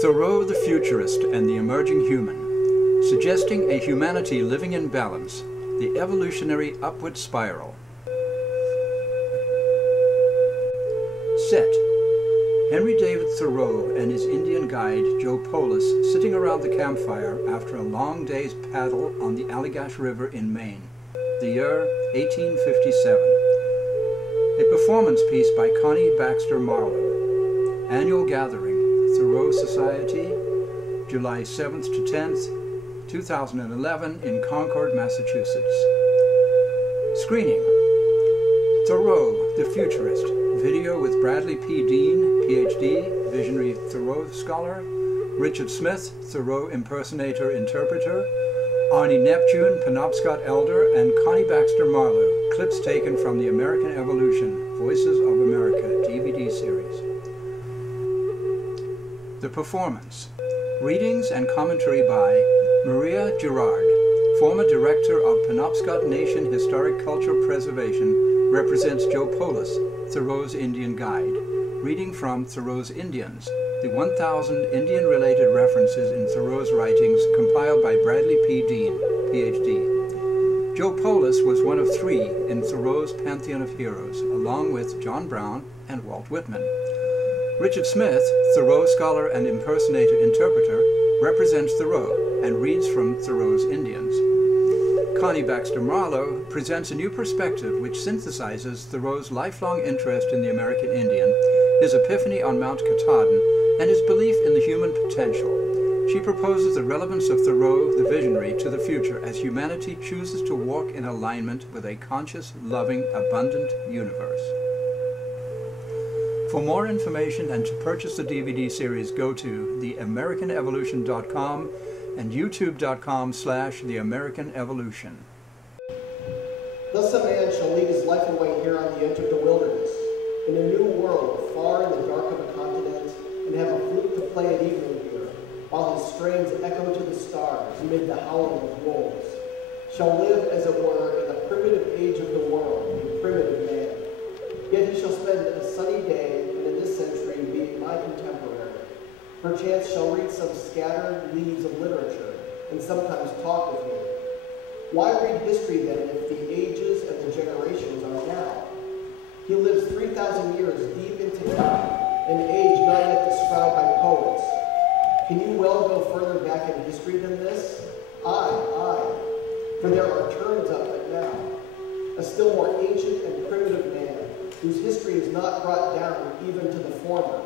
Thoreau the Futurist and the Emerging Human, suggesting a humanity living in balance, the evolutionary upward spiral. Set: Henry David Thoreau and his Indian guide, Joe Polis, sitting around the campfire after a long day's paddle on the Allegash River in Maine, the year 1857. A performance piece by Connie, Baxter, Marlow. Annual gathering, Thoreau Society, July 7th to 10th, 2011 in Concord, Massachusetts. Screening: Thoreau the Futurist, video with Bradley P. Dean, Ph.D., visionary Thoreau scholar, Richard Smith, Thoreau impersonator interpreter, Arnie Neptune, Penobscot elder, and Connie Baxter Marlow, clips taken from the American Evolution, Voices of America DVD series. The performance: readings and commentary by Maria Girouard, former director of Penobscot Nation Historic Culture Preservation, represents Joe Polis, Thoreau's Indian guide, reading from Thoreau's Indians, the 1,000 Indian-related references in Thoreau's writings compiled by Bradley P. Dean, Ph.D. Joe Polis was one of three in Thoreau's pantheon of heroes, along with John Brown and Walt Whitman. Richard Smith, Thoreau scholar and impersonator interpreter, represents Thoreau and reads from Thoreau's Indians. Connie Baxter Marlow presents a new perspective which synthesizes Thoreau's lifelong interest in the American Indian, his epiphany on Mount Katahdin, and his belief in the human potential. She proposes the relevance of Thoreau, the visionary, to the future as humanity chooses to walk in alignment with a conscious, loving, abundant universe. For more information and to purchase the DVD series, go to theamericananevolution.com and youtube.com/theamericanevolution. Thus a man shall lead his life away here on the edge of the wilderness, in a new world, far in the dark of a continent, and have a flute to play at evening here, while his strains echo to the stars amid the howling of wolves. Shall live, as it were, in the primitive age of the world, a primitive man. Yet he shall spend a sunny day, and in this century be my contemporary. Perchance shall read some scattered leaves of literature, and sometimes talk with me. Why read history then if the ages and the generations are now? He lives 3,000 years deep into time, an age not yet described by poets. Can you well go further back in history than this? Aye, for there are turns up but now. A still more ancient and primitive man, whose history is not brought down even to the former.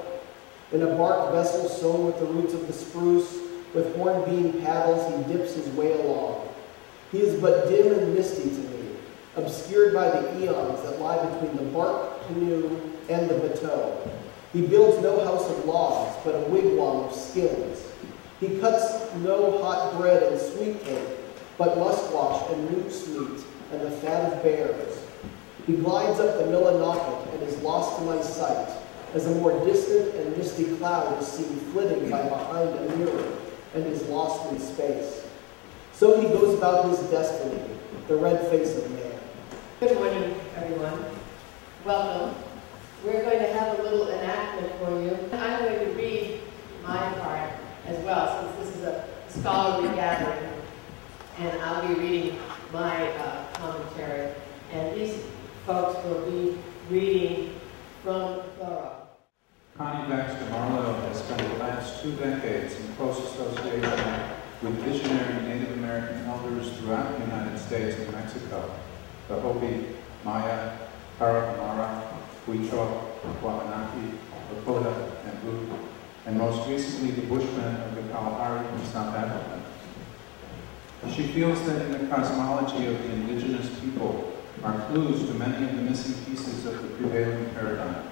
In a bark vessel sewn with the roots of the spruce, with hornbeam paddles he dips his way along. He is but dim and misty to me, obscured by the eons that lie between the bark canoe and the bateau. He builds no house of logs, but a wigwam of skins. He cuts no hot bread and sweet cake, but musquash and moose meat and the fat of bears. He glides up the Millinocket and is lost to my sight, as a more distant and misty cloud is seen flitting by behind a mirror and is lost in space. So he goes about his destiny, the red face of man. Good morning, everyone. Welcome. We're going to have a little enactment for you. I'm going to read my part as well, since this is a scholarly gathering, and I'll be reading my commentary. And these folks will be reading from Thoreau. Connie Baxter Marlow has spent the last 2 decades in close association with visionary Native American elders throughout the United States and Mexico, the Hopi, Maya, Tarahumara, Huichol, Wabanaki, Lakota, and Ute, and most recently the Bushmen of the Kalahari in South Africa. She feels that in the cosmology of the indigenous people are clues to many of the missing pieces of the prevailing paradigm,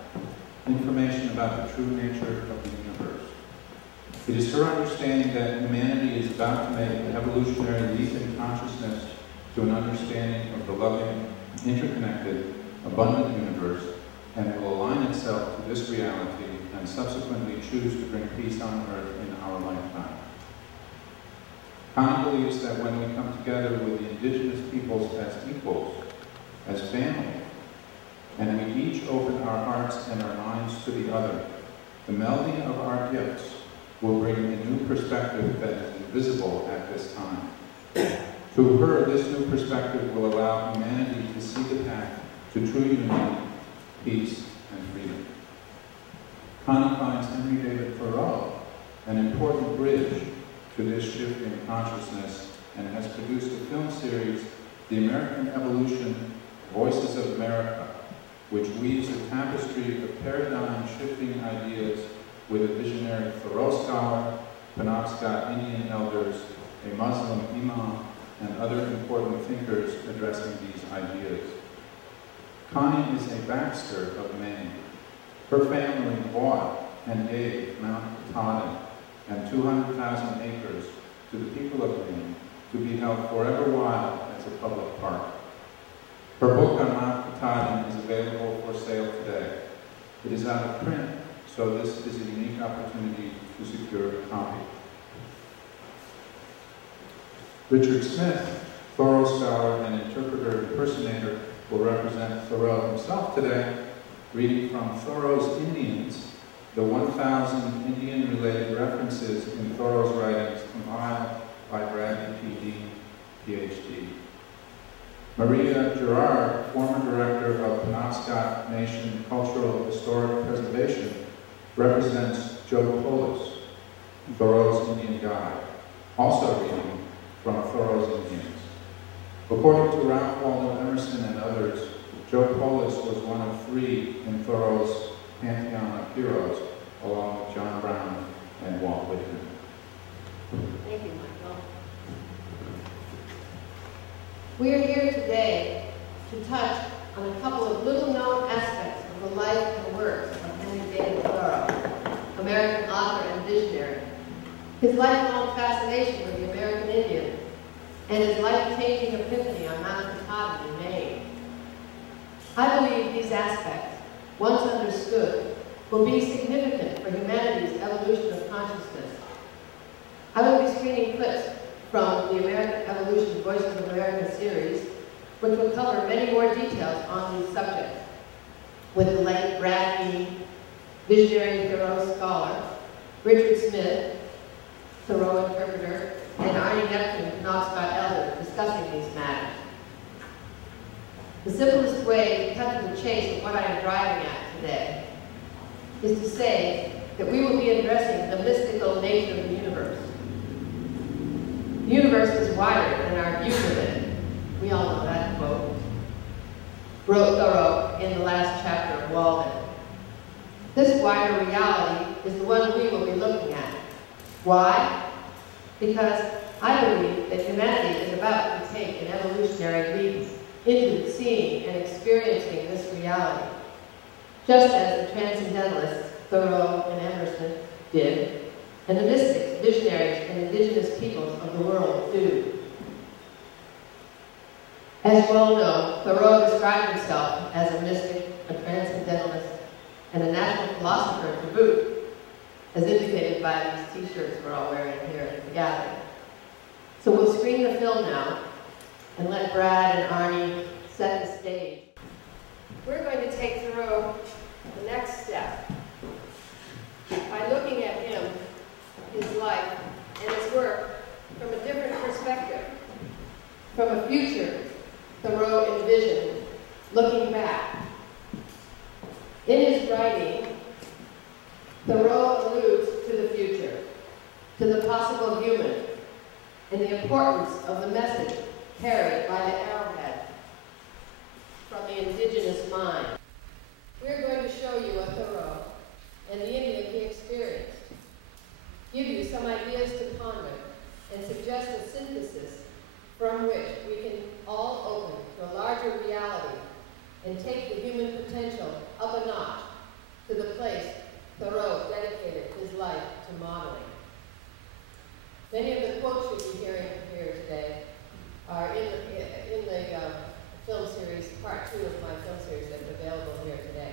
information about the true nature of the universe. It is her understanding that humanity is about to make an evolutionary leap in consciousness to an understanding of the loving, interconnected, abundant universe, and will align itself to this reality and subsequently choose to bring peace on earth in our lifetime. Connie believes that when we come together with the indigenous peoples as equals, as family, and we each open our hearts and our minds to the other, the melding of our gifts, will bring a new perspective that is invisible at this time. To her, this new perspective will allow humanity to see the path to true unity, peace, and freedom. Connie finds Henry David Thoreau an important bridge to this shift in consciousness and has produced a film series, The American Evolution, Voices of America, which weaves a tapestry of paradigm-shifting ideas with a visionary Thoreau scholar, Penobscot Indian elders, a Muslim imam, and other important thinkers addressing these ideas. Connie is a Baxter of Maine. Her family bought and gave Mount Katahdin and 200,000 acres to the people of Maine to be held forever wild as a public park. Her book on Mount Katahdin is available for sale today. It is out of print, so this is a unique opportunity to secure a copy. Richard Smith, Thoreau scholar and interpreter impersonator, will represent Thoreau himself today, reading from Thoreau's Indians, the 1,000 Indian-related references in Thoreau's writings compiled by P.D., Ph.D. Maria Girouard, former director of Penobscot Nation Cultural Historic Preservation, represents Joe Polis, Thoreau's Indian guide, also reading from Thoreau's Indians. According to Ralph Waldo Emerson and others, Joe Polis was one of 3 in Thoreau's pantheon of heroes, along with John Brown and Walt Whitman. Thank you, Michael. We are here today to touch on a couple of little-known aspects of the life and works of Henry David Thoreau, American author and visionary, his lifelong fascination with the American Indian, and his life-changing epiphany on Mount Katahdin in Maine. I believe these aspects, once understood, will be significant for humanity's evolution of consciousness. I will be screening clips from the American Evolution Voices of America series, which will cover many more details on these subjects, with the late Brad, visionary Thoreau scholar, Richard Smith, Thoreau interpreter, and Arnie Neptune, Penobscot elder, discussing these matters. The simplest way to cut to the chase of what I am driving at today is to say that we will be addressing the mystical nature of the universe. The universe is wider than our view of it. We all know that quote. Wrote Thoreau in the last chapter of Walt. This wider reality is the one we will be looking at. Why? Because I believe that humanity is about to take an evolutionary leap into seeing and experiencing this reality, just as the transcendentalists, Thoreau and Emerson, did, and the mystics, visionaries, and indigenous peoples of the world do. As you all know, Thoreau described himself as a mystic, a transcendentalist, and a natural philosopher to boot, as indicated by these t-shirts we're all wearing here at the gathering. So we'll screen the film now and let Brad and Arnie set the stage. We're going to take Thoreau the next step by looking at him, his life, and his work from a different perspective, from a future Thoreau envisioned, looking back. In his writing, Thoreau alludes to the future, to the possible human, and the importance of the message carried by the arrowhead from the indigenous mind. We're going to show you a Thoreau and the Indian he experienced, give you some ideas to ponder, and suggest a synthesis from which we can all open to a larger reality and take the human potential up a notch to the place Thoreau dedicated his life to modeling. Many of the quotes you'll be hearing here today are in the film series, part 2 of my film series that's available here today.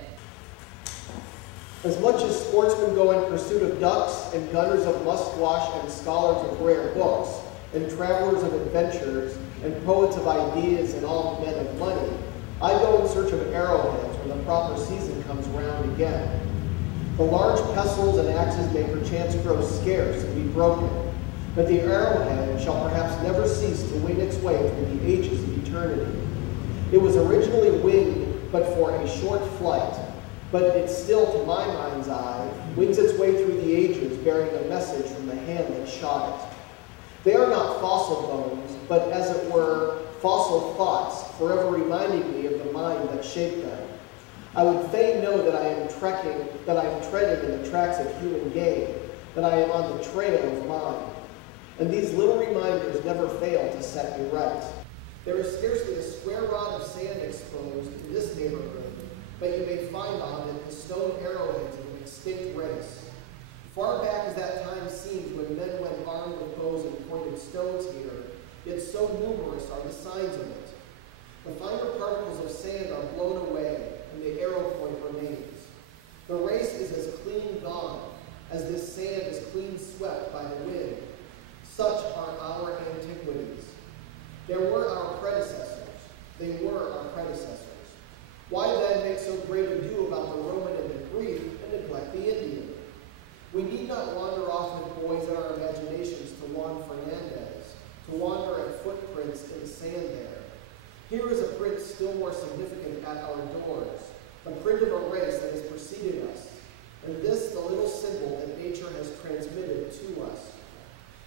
As much as sportsmen go in pursuit of ducks, and gunners of musquash, and scholars of rare books, and travelers of adventures, and poets of ideas, and all men of money, I go in search of arrowheads when the proper season comes round again. The large pestles and axes may perchance grow scarce and be broken, but the arrowhead shall perhaps never cease to wing its way through the ages of eternity. It was originally winged but for a short flight, but it still, to my mind's eye, wings its way through the ages bearing a message from the hand that shot it. They are not fossil bones, but as it were, fossil thoughts, forever reminding me of the mind that shaped them. I would fain know that I am treading in the tracks of human game, that I am on the trail of mind. And these little reminders never fail to set me right. There is scarcely a square rod of sand exposed in this neighborhood, but you may find on it the stone arrowheads of an extinct race. Far back as that time seems when men went armed with bows and pointed stones here, yet so numerous are the signs of it. The finer particles of sand are blown away, and the arrow point remains. The race is as clean gone as this sand is clean swept by the wind. Such are our antiquities. There were our predecessors. They were our predecessors. Why then make so great ado about the Roman and the Greek and neglect the Indian? We need not wander off with boys in our imaginations to Juan Fernandez, to wander at footprints in the sand there. Here is a print still more significant at our doors, the print of a race that has preceded us, and this the little symbol that nature has transmitted to us.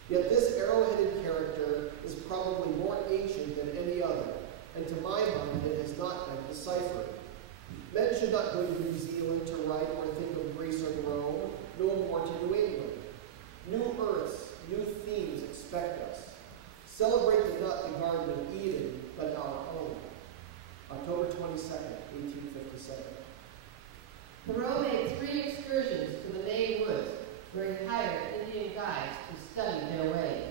Yet this arrow-headed character is probably more ancient than any other, and to my mind it has not been deciphered. Men should not go to New Zealand to write or think of Greece or Rome, no more to New England. New earths, new themes expect us. Celebrate not the Garden of Eden, but our own. October 22nd, 1857. Thoreau made 3 excursions to the Maine woods, where he hired Indian guides to study their ways.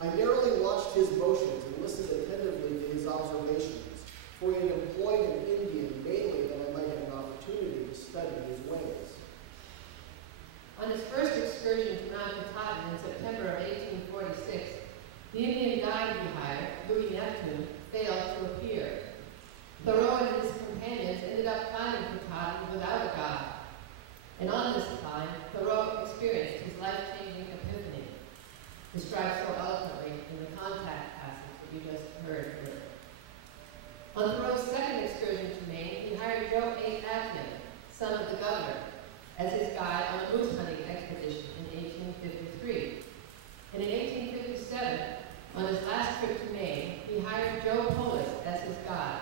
I narrowly watched his motions and listened attentively to his observations, for he employed an Indian mainly that I might have an opportunity to study his ways. On his first excursion to Mount Katahdin in September of 1846, the Indian guide he hired, Arnie Neptune, failed to appear. Thoreau and his companions ended up climbing Katahdin without a guide. And on this climb, Thoreau experienced his life-changing epiphany, described so eloquently in the contact passage that you just heard here. On Thoreau's second excursion to Maine, he hired Joe Polis, son of the governor, as his guide on a moose hunting expedition in 1853. And in 1857, on his last trip to Maine, he hired Joe Polis as his guide.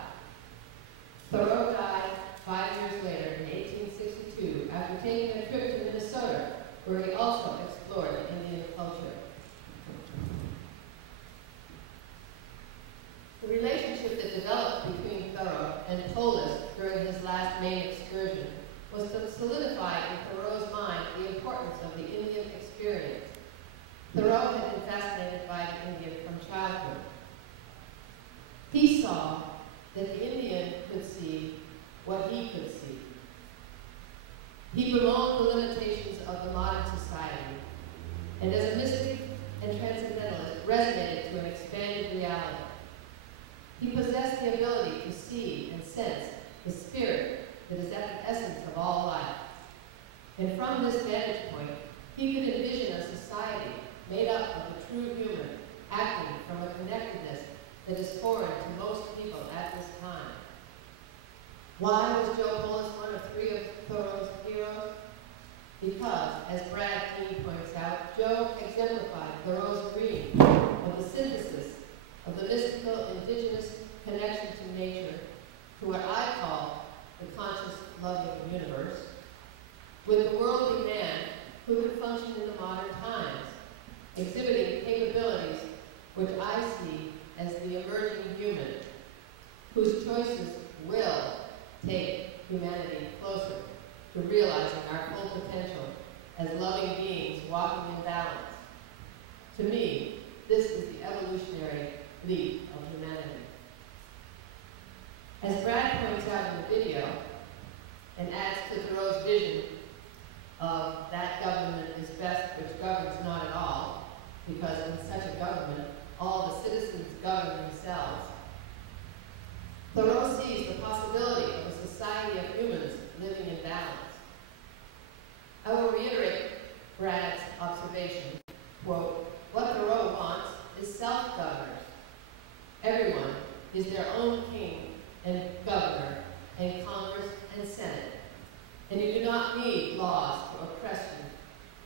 Thoreau died 5 years later in 1862 after taking a trip to Minnesota, where he also explored Indian culture. The relationship that developed between Thoreau and Polis during his last Maine excursion was to solidify in Thoreau's mind the importance of the Indian experience. Thoreau had been fascinated by the Indian from childhood. He saw that the Indian could see what he could see. He bemoaned the limitations of the modern society, and as a mystic and transcendentalist, resonated to an expanded reality. He possessed the ability to see and sense the spirit that is at the essence of all life. And from this vantage point, he could envision a society made up of the true human, acting from a connectedness that is foreign to most people at this time. Why was Joe Polis one of 3 of Thoreau's heroes? Because, as Brad Keene points out, Joe exemplified Thoreau's dream of the synthesis of the mystical indigenous connection to nature, to what I call the conscious loving universe, with the worldly man who could function in the modern times, exhibiting capabilities which I see as the emerging human, whose choices will take humanity closer to realizing our full potential as loving beings walking in balance. To me, this is the evolutionary leap of humanity. As Brad points out in the video, and adds to Thoreau's vision of that government is best which governs not at all, because in such a government, all the citizens govern themselves. Thoreau sees the possibility of a society of humans living in balance. And you do not need laws to oppress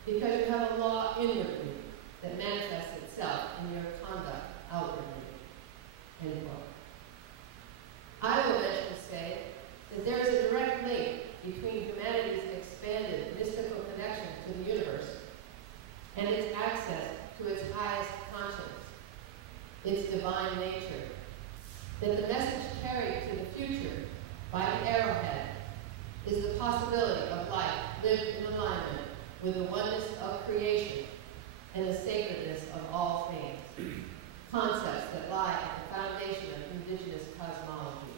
you, because you have a law inwardly that manifests itself in your conduct outwardly. End quote. I will venture to say that there is a direct link between humanity's expanded mystical connection to the universe and its access to its highest conscience, its divine nature. That the message carried to the future by the arrowhead is the possibility of life lived in alignment with the oneness of creation and the sacredness of all things, concepts that lie at the foundation of indigenous cosmology.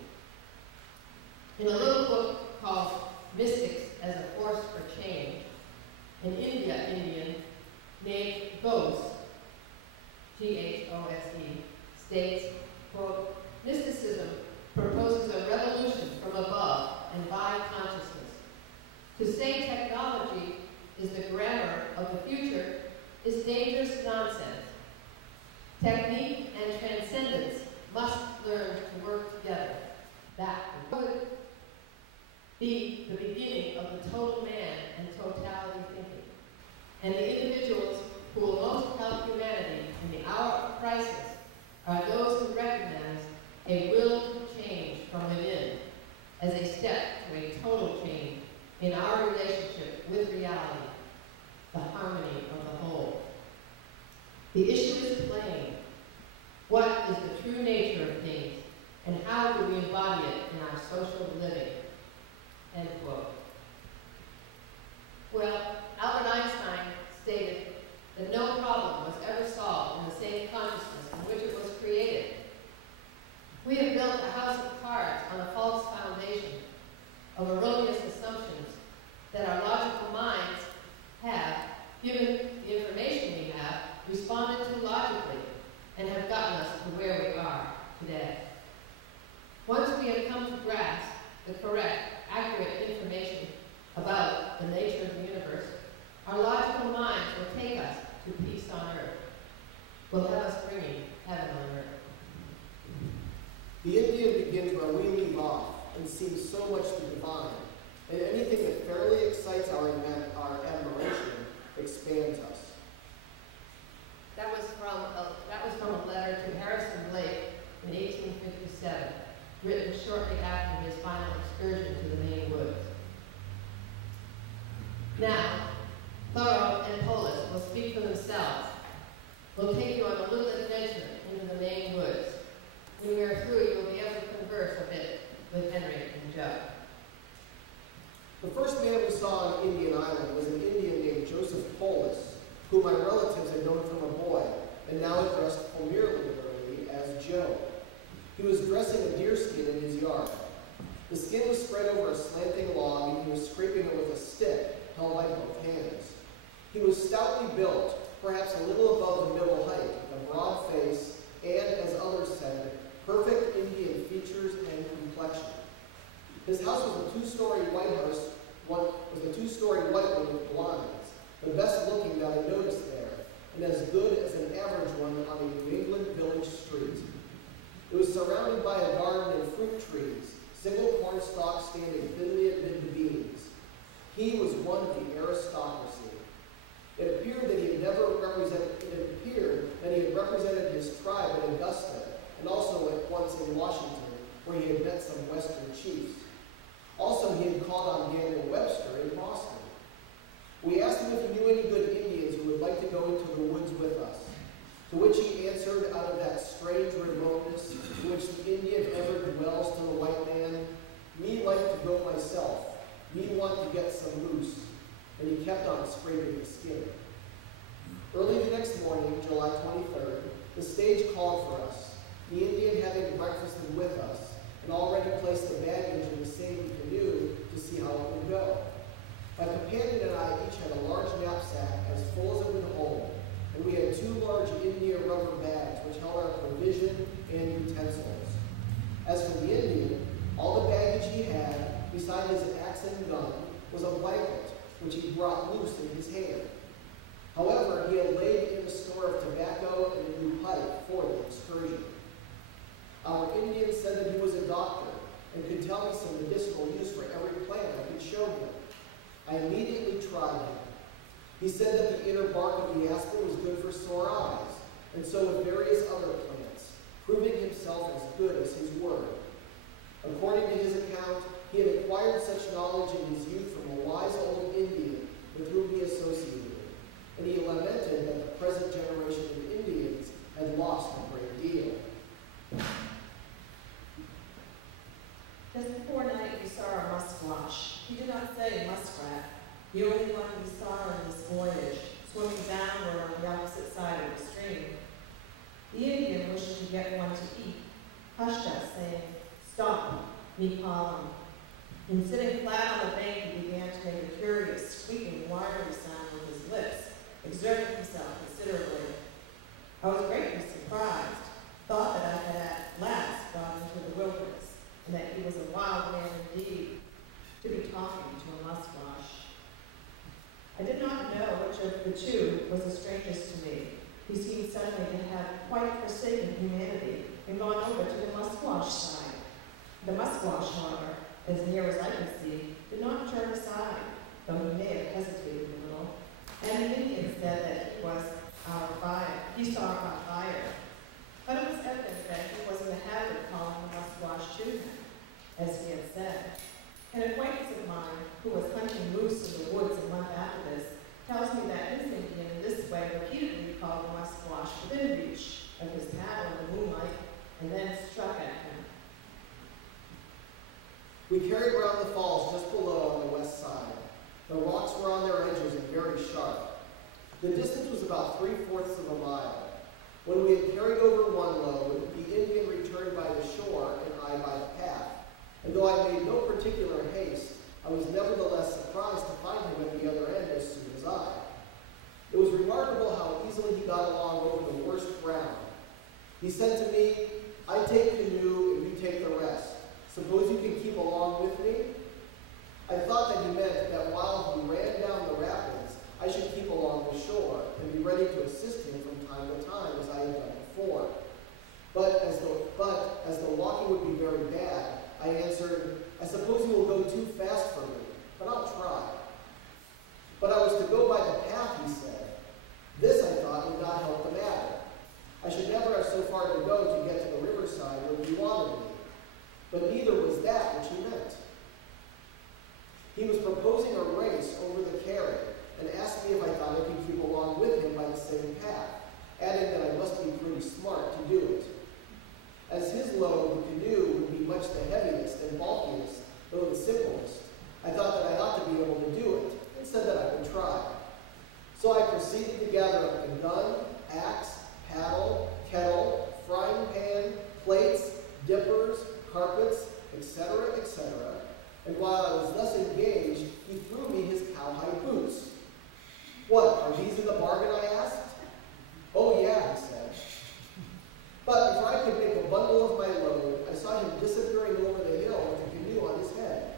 In a little book called Mystics as a Force for Change, an Indian named Ghose, G-H-O-S-E, states, quote, mysticism proposes a revolution from above and by consciousness. To say technology is the grammar of the future is dangerous nonsense. Technique and transcendence must learn to work together. That would be the beginning of the total man and totality thinking. And the individuals who will most help humanity in the hour of crisis are those who recognize a will to change from within as a step to a total change in our relationship with reality, the harmony of the whole. The issue is plain. What is the true nature of things, and how do we embody it in our social living? End quote. Well, Albert Einstein stated that no problem was ever solved in the same consciousness in which it was created. We have built a house of cards on a false foundation of erroneous assumptions that our logical minds have, given the information we have, responded to logically and have gotten us to where we are today. Once we have come to grasp the correct, accurate information about the nature of the universe, our logical minds will take us to peace on earth, will have us bringing heaven on earth. The Indian begins where we leave off and sees so much the divine, and anything that fairly excites our admiration expands us. That was from a letter to Harrison Blake in 1857, written shortly after his final excursion to the Maine woods. Now, Thoreau and Polis will speak for themselves. We'll take you on a little adventure into the Maine woods. When we are through, you'll be able to converse a bit with Henry and Joe. The first man we saw on Indian Island was an Indian named Joseph Polis, whom my relatives had known from a boy, and now addressed familiarly as Joe. He was dressing a deer skin in his yard. The skin was spread over a slanting log, and he was scraping it with a stick held by both hands. He was stoutly built, perhaps a little above the middle height, with a broad face, and, as others said, perfect Indian features and complexion. His house was a two-story white one with blinds, the best looking that I noticed there, and as good as an average one on a New England village street. It was surrounded by a garden and fruit trees, single corn stalks standing thinly amid the beams. He was one of the aristocracy. It appeared that he had represented his tribe at Augusta, and also at once in Washington, where he had met some Western chiefs. Also, he had called on Daniel Webster in Boston. We asked him if he knew any good Indians who would like to go into the woods with us, to which he answered out of that strange remoteness to which the Indian ever dwells to the white man, "Me like to go myself, me want to get some moose," and he kept on scraping the skin. Early the next morning, July 23rd, the stage called for us, the Indian having breakfasted with us, and already placed the baggage in the same canoe to see how it would go. My companion and I each had a large knapsack as full as it would hold, and we had two large India rubber bags which held our provision and utensils. As for the Indian, all the baggage he had, beside his axe and gun, was a blanket, which he brought loose in his hand. However, he had laid in a store of tobacco and a new pipe for the excursion. Our Indian said that he was a doctor and could tell me some medicinal use for every plant I could show him. tried him. He said that the inner bark of the aspen was good for sore eyes, and so with various other plants, proving himself as good as his word. According to his account, he had acquired such knowledge in his youth from a wise old Indian with whom he associated, and he lamented that the present generation of Indians had lost a great deal. Just before night, we saw a musquash. He did not say muskrat, the only one we saw in this voyage, swimming downward on the opposite side of the stream. The Indian, wishing to get one to eat, hushed us, saying, "Stop, me calling." And sitting flat on the bank, he began to make a curious, squeaking, wiry sound with his lips, exerting himself considerably. I was greatly surprised, thought that I had at last got into the wilderness, and that he was a wild man indeed, to be talking to a musquash. I did not know which of the two was the strangest to me. He seemed suddenly to have quite forsaken humanity and gone over to the musquash side. The musquash, however, as near as I could see, did not turn aside, though he may have hesitated a little, and the Indian said that he was our fire. He saw our fire. But it was evident that he was in the habit of calling the musquash to him, as he had said. An acquaintance of mine, who was hunting moose in the woods a month after this, tells me that his Indian in this way repeatedly called the musquash within reach of his paddle in the moonlight, and then struck at him. We carried round the falls just below on the west side. The rocks were on their edges and very sharp. The distance was about 3/4 of a mile. When we had carried over one load, the Indian returned by the shore and I by the path. And though I made no particular haste, I was nevertheless surprised to find him at the other end as soon as I. It was remarkable how easily he got along over the worst ground. He said to me, "I take canoe and you take the rest. Suppose you can keep along with me?" I thought that he meant that while he ran down the rapids, I should keep along the shore and be ready to assist him from time to time as I had done before. But as the walking would be very bad, I answered, "I suppose you will go too fast for me, but I'll try." But I was to go by the path, he said. This, I thought, would not help the matter. I should never have so far to go to get to the riverside where he wanted me. But neither was that which he meant. He was proposing a race over the carry and asked me if I thought I could keep along with him by the same path, adding that I must be pretty smart to do it. As his load, the canoe, would be much the heaviest and bulkiest, though the simplest, I thought that I ought to be able to do it, and said that I would try. So I proceeded to gather up the gun, axe, paddle, kettle, frying pan, plates, dippers, carpets, etc., etc., and while I was thus engaged, he threw me his cowhide boots. "What, are these in the bargain?" I asked. "Oh, yeah," he said. But before I could make a bundle of my load, I saw him disappearing over the hill with the canoe on his head.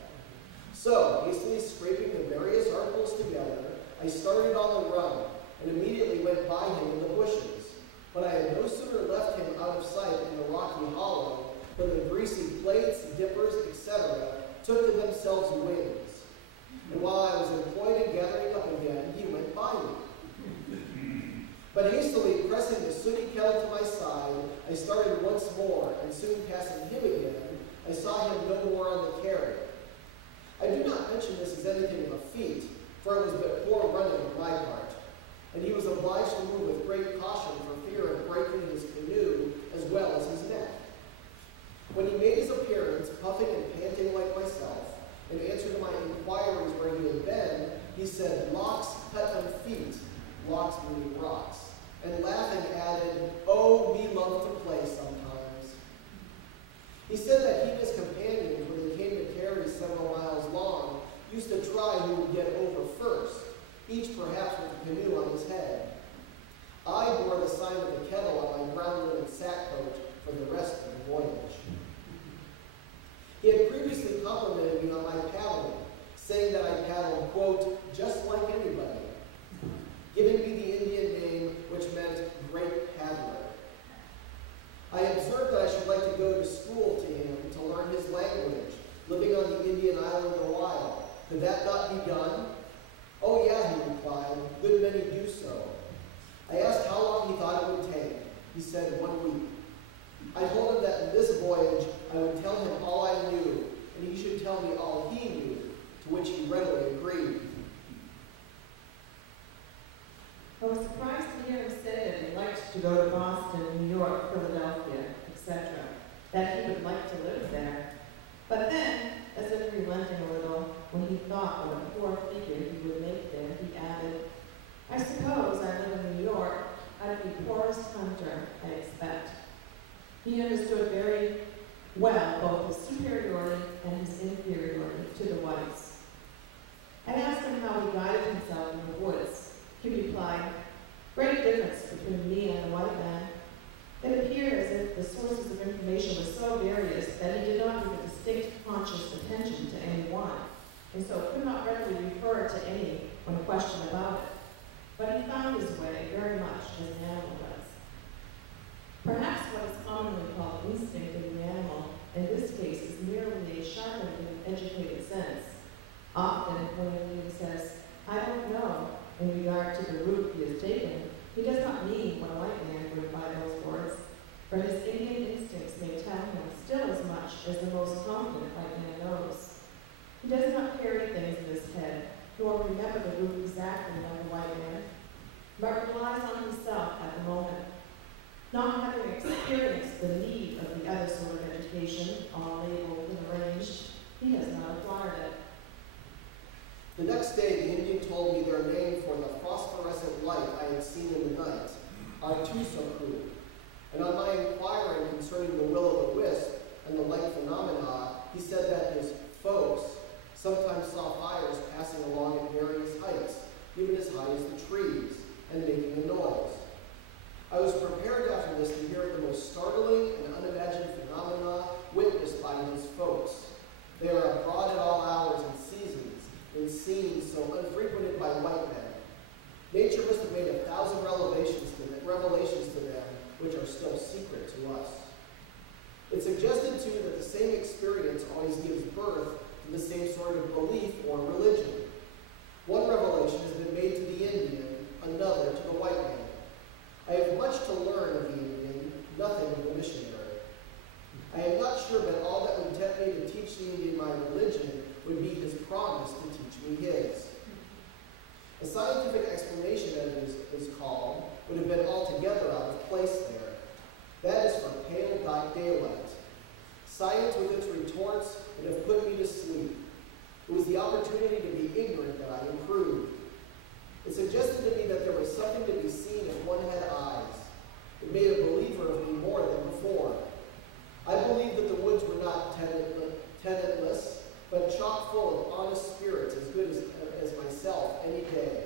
So, hastily scraping the various articles together, I started on the run, and immediately went by him in the bushes. But I had no sooner left him out of sight in the rocky hollow than the greasy plates, dippers, etc., took to themselves wings. And while I was employed in gathering up again, he went by me. But hastily pressing the sooty kettle to my side, I started once more, and soon passing him again, I saw him no more on the carry. I do not mention this as anything of a feat, for it was but poor running on my part, and he was obliged to move with great caution for fear of breaking his canoe as well as his neck. When he made his appearance, puffing and panting like myself, in answer to my inquiries where he had been, he said, "Locks cut them feet," locks meaning rocks, and laughing added, "Oh, we love to play sometimes." He said that he and his companions, when they came to carries several miles long, used to try who would get over first, each perhaps with a canoe on his head. I bore the sign of the kettle on my brown-linen sackcoat for the rest of the voyage. He had previously complimented me on my paddling, saying that I paddled, quote, "just like anybody," giving me the Indian name which meant great paddler. I observed that I should like to go to school to him to learn his language, living on the Indian island a while. Could that not be done? "Oh, yeah," I asked how long he thought it would take. He said 1 week. I told him that in this voyage I would tell him all I knew, and he should tell me all he knew, to which he readily agreed. I was surprised to hear him say that he liked to go to Boston, New York, Philadelphia, etc., that he would like to live there. But then, as if relenting a little, when he thought what a poor figure he would make there, he added, I suppose I live in New York. I'd be poorest hunter, I expect. He understood very well both his superiority and his inferiority to the whites. I asked him how he guided himself in the woods. He replied, great difference between me and the white man. It appeared as if the sources of information were so various that he did not give a distinct conscious attention to any one, and so could not readily refer to any when questioned about it. But he found his way very much as an animal does. Perhaps what is commonly called instinct in the animal, in this case, is merely a sharpened and educated sense. Often, when a man says, I don't know, in regard to the route he has taken, he does not mean what a white man would by those words, for his Indian instincts may tell him still as much as the most confident white man knows. He does not carry things in his head, nor remember the route exactly like a white man, but relies on himself at the moment. Not having experienced the need of the other sort of education, all labeled and arranged, he has not acquired it. The next day, the Indian told me their name for the phosphorescent light I had seen in the night, Artusaku. And on my inquiring concerning the will-o'-the-wisp and the light phenomena, he said that his folks sometimes saw fires passing along at various heights, even as high as the trees, and making a noise. I was prepared after this to hear the most startling and unimagined phenomena witnessed by his folks. They are abroad at all hours and seasons, in scenes so unfrequented by white men. Nature must have made 1,000 revelations to them, which are still secret to us. It suggested, too, that the same experience always gives birth to the same sort of belief or religion. One revelation has been made to the Indian, another to the white man. I have much to learn of the Indian, nothing of the missionary. I am not sure that all that would tempt me to teach the Indian my religion would be his promise to teach me his. A scientific explanation, as it is called, would have been altogether out of place there. That is for pale daylight. Science with its retorts would have put me to sleep. It was the opportunity to be ignorant that I improved. It suggested to me that there was something to be seen if one had eyes. It made a believer of me more than before. I believed that the woods were not tenantless, but chock full of honest spirits as good as myself any day.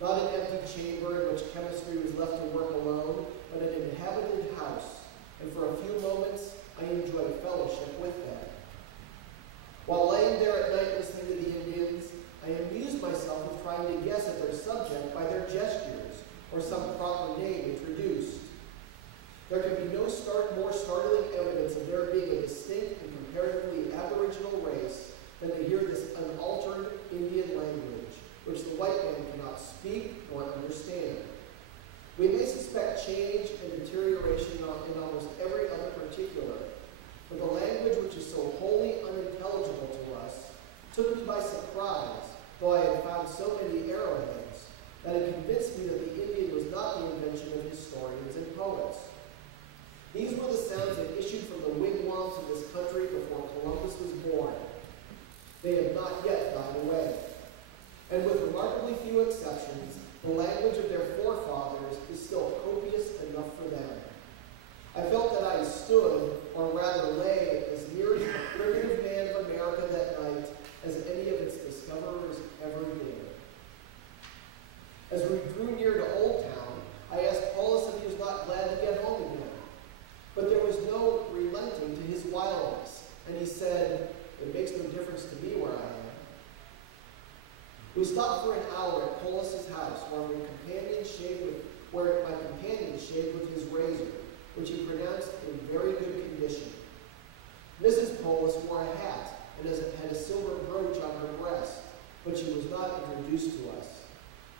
Not an empty chamber in which chemistry was left to work alone, but an inhabited house, and for a few moments I enjoyed fellowship with them. While laying there at night listening to the Indians, I amused myself with trying to guess at their subject by their gestures, or some proper name introduced. There could be no more startling evidence of there being a distinct and comparatively aboriginal race than to hear this unaltered Indian language, which the white man cannot speak nor understand. We may suspect change and deterioration in almost every other particular, but the language which is so wholly unintelligible to us took me by surprise, though I had found so many arrowheads, that it convinced me that the Indian was not the invention of historians and poets. These were the sounds that issued from the wigwams of this country before Columbus was born. They have not yet died away. And with remarkably few exceptions, the language of their forefathers is still copious enough for them. I felt that I stood, or rather lay, as near to the primitive man of America that night as any of its discoverers ever did. As we drew near to Old Town, I asked Polis if he was not glad to get home again. But there was no relenting to his wildness, and he said, "It makes no difference to me where I am." We stopped for an hour at Polis's house, where my companion shaved with his razor, which he pronounced in very good condition. Mrs. Polis wore a hat and had a silver brooch on her breast, but she was not introduced to us.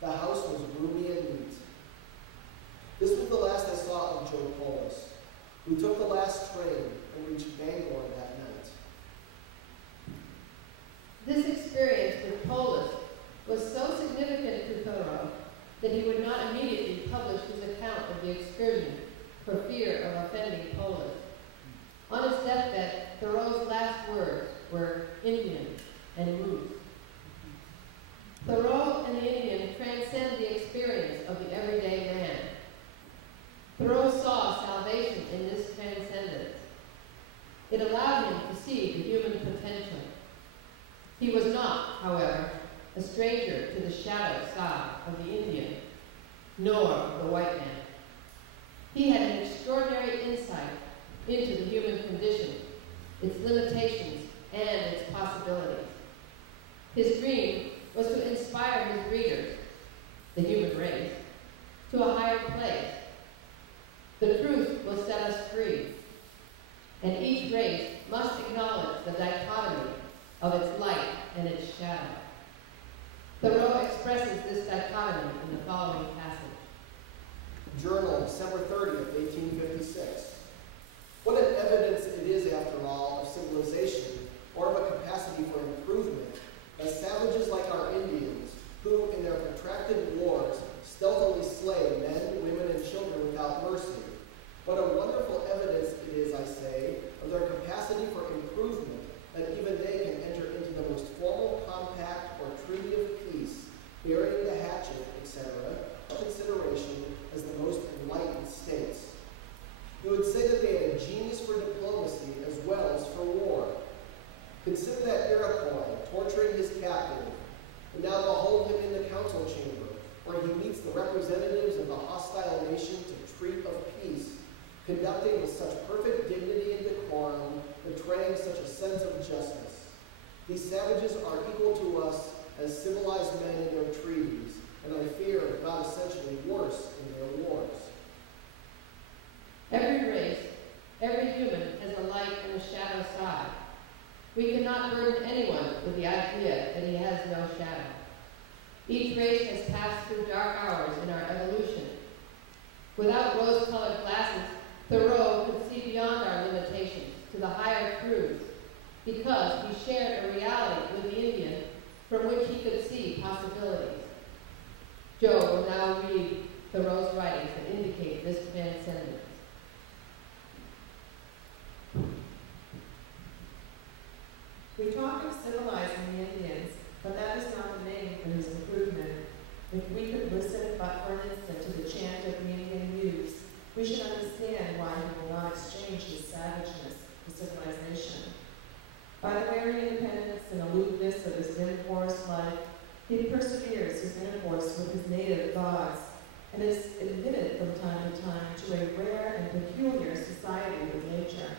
The house was roomy and neat. who took the last train and reached Bangor that night. This experience with Polis was so significant to Thoreau that he would not immediately publish his account of the excursion for fear of offending Polis. On his deathbed, Thoreau's last words were Indian and moose. Thoreau and the Indian transcend the experience of the everyday man. Thoreau saw salvation in this transcendence. It allowed him to see the human potential. He was not, however, a stranger to the shadow side of the Indian, nor the white man. He had an extraordinary insight into the human condition, its limitations, and its possibilities. His dream was to inspire his readers, the human race, to a higher place. The truth will set us free, and each race must acknowledge the dichotomy of its light and its shadow. Thoreau expresses this dichotomy in the following passage. Journal, December 30th, 1856. What an evidence it is, after all, of civilization, or of a capacity for improvement, that savages like our Indians, who, in their protracted wars, stealthily slay men, women, and children without mercy. What a wonderful evidence it is, I say, of their capacity for improvement, that even they can enter into the most formal compact or treaty of peace, burying the hatchet, etc., consideration as the most enlightened states. You would say that they had a genius for diplomacy as well as for war. Consider that Iroquois torturing his captive, and now behold him in the council chamber, where he meets the representatives of the hostile nation to treat of peace, conducting with such perfect dignity and decorum, betraying such a sense of justice. These savages are equal to us as civilized men in their treaties, and I fear not essentially worse in their wars. Every race, every human has a light and a shadow side. We cannot burden anyone with the idea that he has no shadow. Each race has passed through dark hours in our evolution. Without rose-colored glasses, Thoreau could see beyond our limitations to the higher truths, because he shared a reality with the Indian from which he could see possibilities. Joe will now read Thoreau's writings that indicate this transcendence. We talk of civilizing the Indians, but that is not the name for his improvement. If we could listen but for an instant to the chant of the Indian youths, we should understand why he will not exchange his savageness for civilization. By the very independence and aloofness of his dim forest life, he perseveres his intercourse with his native gods, and is admitted from time to time to a rare and peculiar society with nature.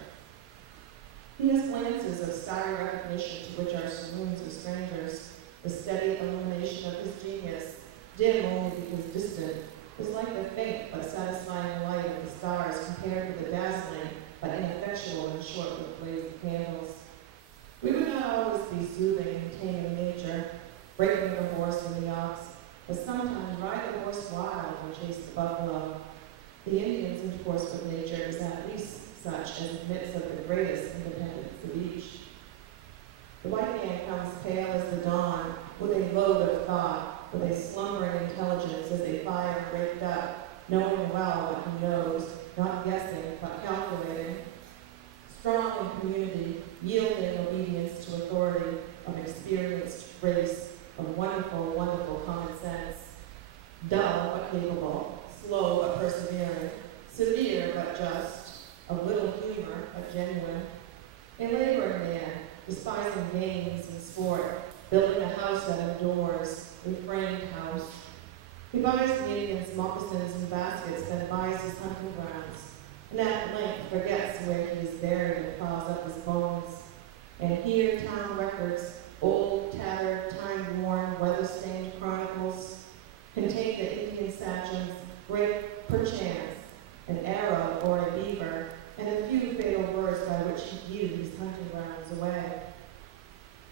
He has glances of starry recognition to which our saloons are strangers. The steady illumination of his genius, dim only because distant, is like the faint but satisfying light of the stars compared with the dazzling but ineffectual and short-lived blaze of candles. We would not always be soothing and taming nature, breaking the horse and the ox, but sometimes ride the horse wild and chase the buffalo. The Indian's intercourse with nature is at least such as admits of the greatest independence of each. The white man comes pale as the dawn, with a load of thought, with a slumbering intelligence as a fire raked up, knowing well what he knows, not guessing, but calculating. Strong in community, yielding obedience to authority, of experienced grace, of wonderful, wonderful common sense. Dull but capable, slow but persevering, severe but just, of little humor but genuine. A laboring man, despising games and sport, building a house that endures, a framed house. He buys the Indian's moccasins and baskets, then buys his hunting grounds, and at length forgets where he is buried and claws up his bones. And here town records, old, tattered, time-worn, weather-stained chronicles, contain the Indian sachem's great perchance, an arrow or a beaver, and a few fatal words by which he viewed his hunting grounds away.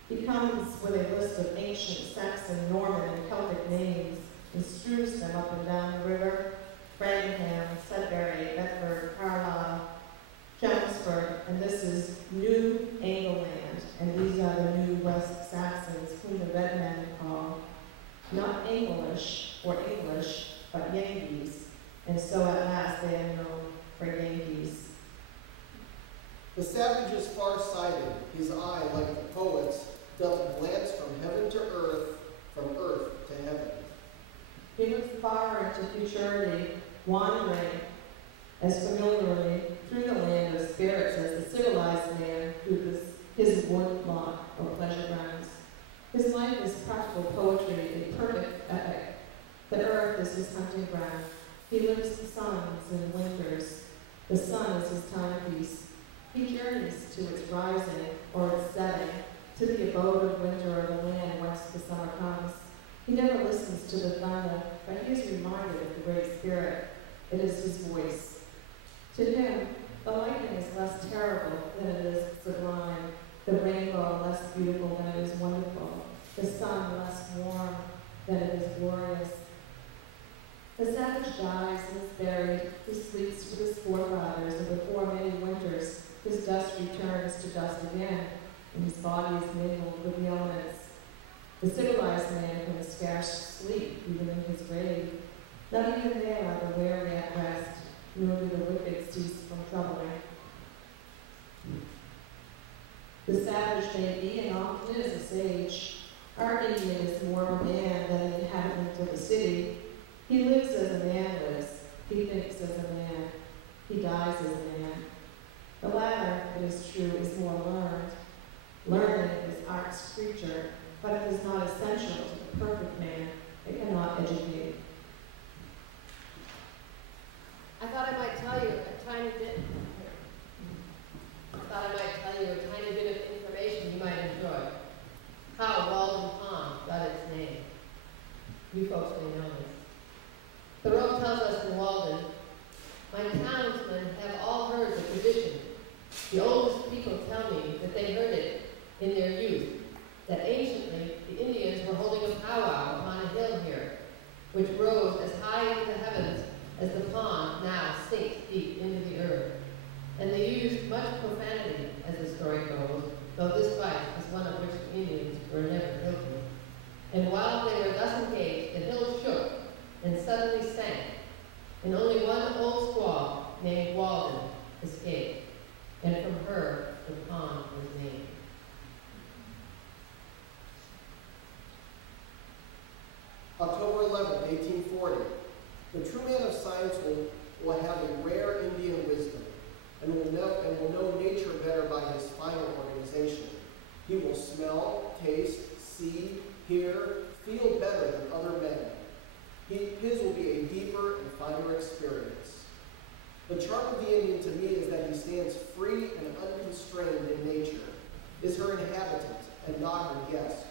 He comes with a list of ancient Saxon, Norman, and Celtic names, and strews them up and down the river: Framingham, Sudbury, Bedford, Carlisle, Wexford, and this is New Angleland, and these are the New West Saxons, whom the red men call not English or English, but Yankees, and so at last they are known for Yankees. The savage is far-sighted, his eye, like the poet's, doth glance from heaven to earth, from earth to heaven. He looks far into futurity, wandering as familiarly through the land of spirits as the civilized man through his wood lot or pleasure grounds. His life is practical poetry, a perfect epic. The earth is his hunting ground. He lives the suns and winters. The sun is his timepiece. He journeys to its rising or its setting, to the abode of winter or the land whence the summer comes. He never listens to the thunder, but he is reminded of the Great Spirit. It is his voice. To him, the lightning is less terrible than it is sublime, the rainbow less beautiful than it is wonderful, the sun less warm than it is glorious. The savage dies and is buried. He sleeps with his forefathers, and before many winters, his dust returns to dust again, and his body is mingled with the elements. The civilized man can scarce sleep, even in his grave. Not even there are the weary at rest, nor do the wicked cease from troubling. The savage may be, and often is, a sage. Our Indian is more of a man than an inhabitant of the city. He lives as a man lives. He thinks as a man. He dies as a man. The latter, it is true, is more learned. Learning is art's creature, but it is not essential to the perfect man. It cannot educate. I thought I might tell you a tiny bit. Of information you might enjoy. How Walden Pond got its name. You folks may know this. Thoreau tells us in Walden, my townsmen have all heard the tradition. The oldest people tell me that they heard it in their youth, that anciently the Indians were holding a powwow upon a hill here, which rose as high into the heavens as the pond now sinks deep into the earth. And they used much profanity, as the story goes, though this fight is one of which the Indians were never guilty. And while they were thus engaged, the hill shook and suddenly sank, and only one old squaw named Walden escaped, and from her the pond was named. October 11, 1840. The true man of science will have a rare Indian wisdom, and will know nature better by his finer organization. He will smell, taste, see, hear, feel better than other men. His will be a deeper and finer experience. The charm of the Indian to me is that he stands free and unconstrained in nature, is her inhabitant and not her guest,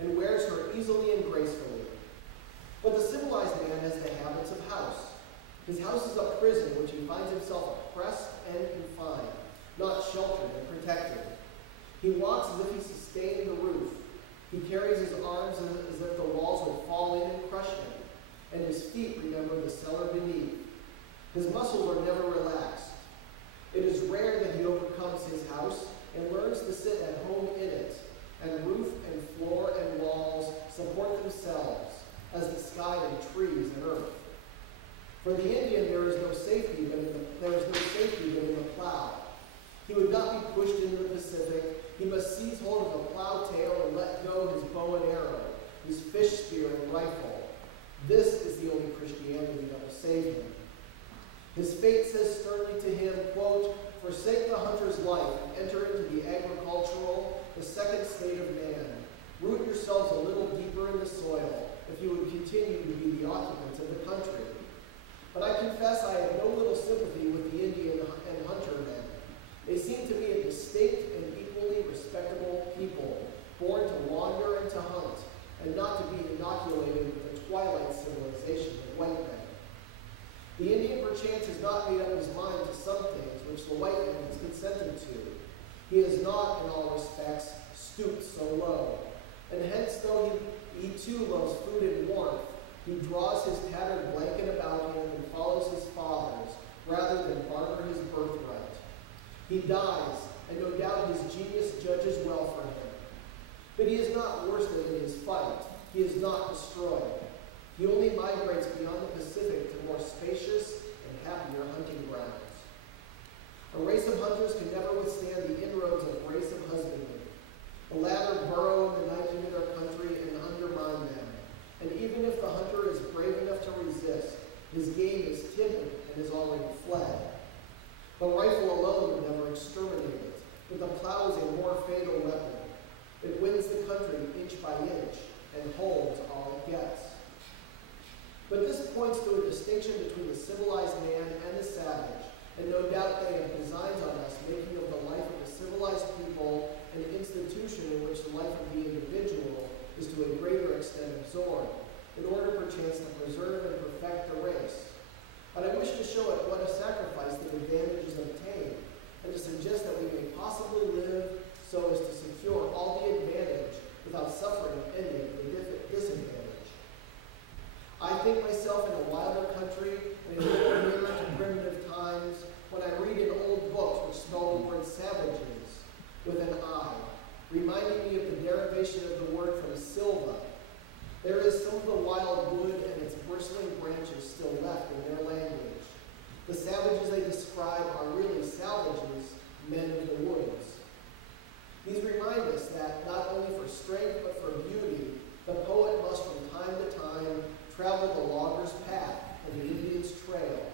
and wears her easily and gracefully. But the civilized man has the habits of house. His house is a prison which he finds himself oppressed and confined, not sheltered and protected. He walks as if he sustained the roof. He carries his arms as if the walls would fall in and crush him, and his feet remember the cellar beneath. His muscles are never relaxed. It is rare that he overcomes his house and learns to sit at home in it, and roof and floor and walls support themselves, as the sky and trees and earth. For the Indian, there is no safety but in the plow. He would not be pushed into the Pacific. He must seize hold of the plow tail and let go his bow and arrow, his fish spear and rifle. This is the only Christianity that will save him. His fate says sternly to him, quote, forsake the hunter's life and enter into the agricultural, the second state of man. Root yourselves a little deeper in the soil if you would continue to be the occupants of the country. But I confess I have no little sympathy with the Indian and hunter men. They seem to me a distinct and equally respectable people, born to wander and to hunt, and not to be inoculated with the twilight civilization of white men. The Indian perchance has not made up his mind to some things which the white man has consented to. He has not, in all respects, stooped so low, and hence though he too loves food and warmth, he draws his tattered blanket about him and follows his fathers, rather than barter his birthright. He dies, and no doubt his genius judges well for him. But he is not worsted in his fight. He is not destroyed. He only migrates beyond the Pacific to more spacious and happier hunting grounds. A race of hunters can never withstand the inroads of a race of husbandmen. The latter burrow in the night into their country and undermine them. And even if the hunter is brave enough to resist, his game is timid and has already fled. The rifle alone would never exterminate it, but the plow is a more fatal weapon. It wins the country inch by inch and holds all it gets. But this points to a distinction between the civilized man and the savage, and no doubt they have designs on us making of the life of a civilized people an institution in which the life of the individual is to a greater extent absorbed, in order perchance to preserve and perfect the race. But I wish to show at what a sacrifice the advantage is obtained, and to suggest that we may possibly live so as to secure all the advantage without suffering any of the disadvantage. I think myself in a wilder country and a little nearer to primitive times when I read in old books which spell the word savages with an I, reminding me of the derivation of the word from silva. There is some of the wild wood and its bristling branches still left in their language. The savages they describe are really salvages, men of the woods. These remind us that not only for strength but for beauty, the poet must from time to time travel the logger's path and the Indian's trail